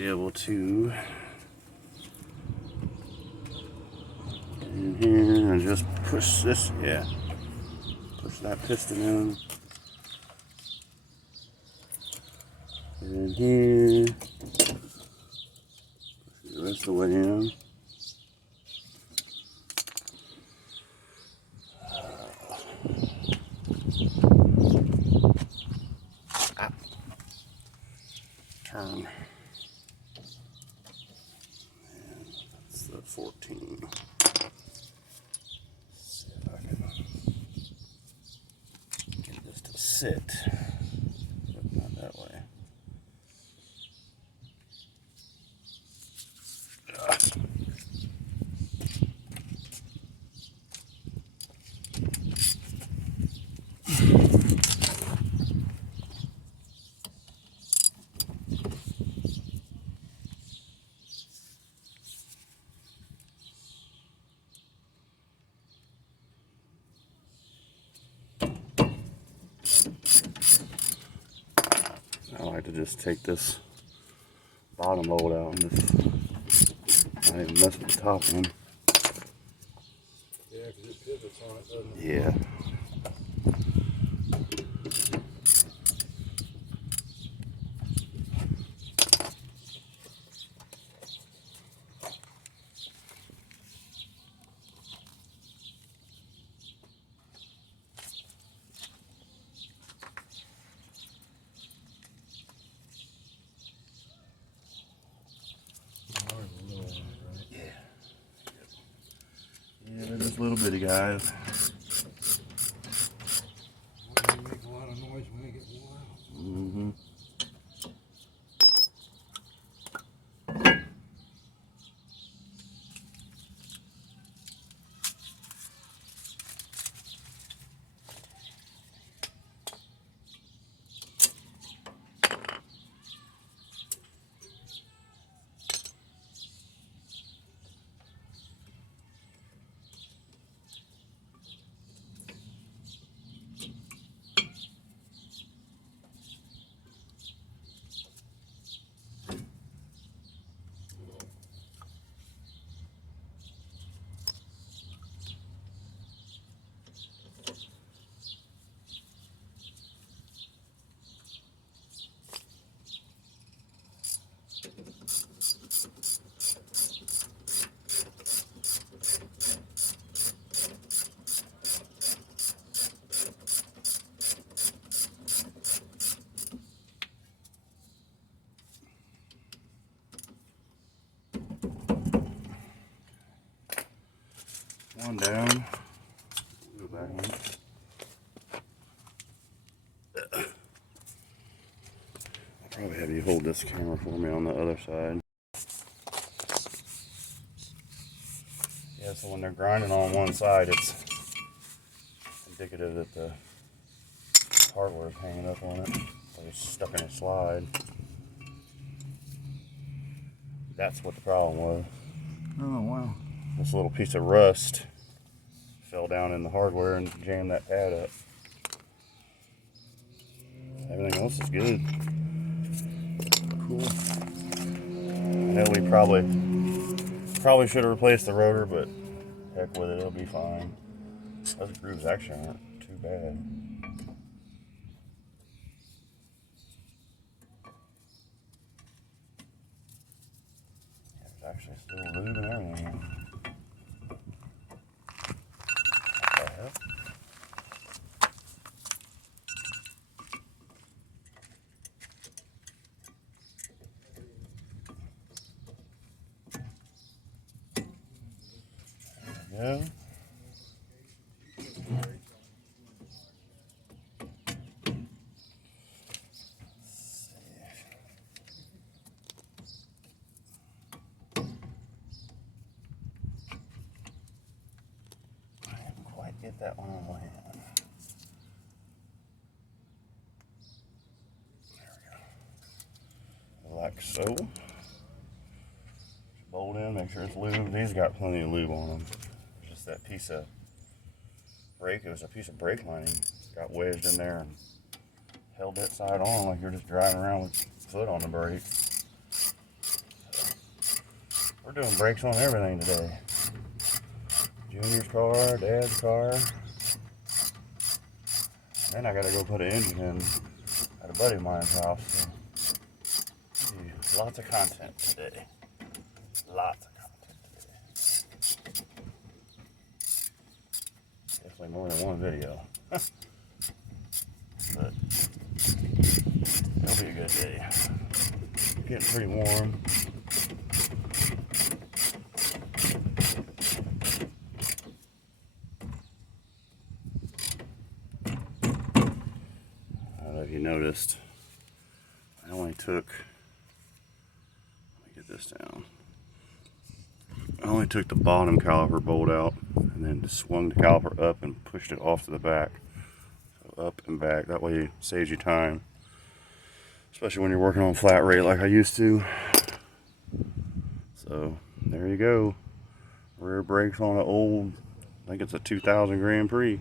be able to get in here and just push this, yeah, push that piston in. Get in here, push the rest of the way in. Turn. And that's the 14. See if I can get this to sit. But not that way. I like to just take this bottom mold out and just not even mess with the top one. Yeah, because it pivots on it, doesn't it? Yeah. Yeah, they're just little bitty guys. They make a lot of noise when they get wild. Mm-hmm. One down. Go back in. I'll probably have you hold this camera for me on the other side. Yeah, so when they're grinding on one side, it's indicative that the hardware is hanging up on it, or it's stuck in a slide. That's what the problem was. Oh, wow. This little piece of rust fell down in the hardware and jammed that pad up. Everything else is good. Cool. I know we probably should have replaced the rotor, but heck with it, it'll be fine. Those grooves actually aren't too bad. There's actually still lube and everything. Yeah. I didn't quite get that one on the hand. There we go. Like so. Bolt in, make sure it's lubed. These got plenty of lube on them. Just that piece of brake, it was a piece of brake lining, got wedged in there and held that side on like you're just driving around with your foot on the brake. We're doing brakes on everything today. Junior's car, Dad's car. Then I gotta go put an engine in at a buddy of mine's house. So, lots of content today. Lots of content today. Definitely more than one video. But it'll be a good day. Getting pretty warm. I don't know if you noticed, I only took, let me get this down. I only took the bottom caliper bolt out and then swung the caliper up and pushed it off to the back. So up and back, that way it saves you time. Especially when you're working on flat rate like I used to. So there you go. Rear brakes on an old, I think it's a 2000 Grand Prix.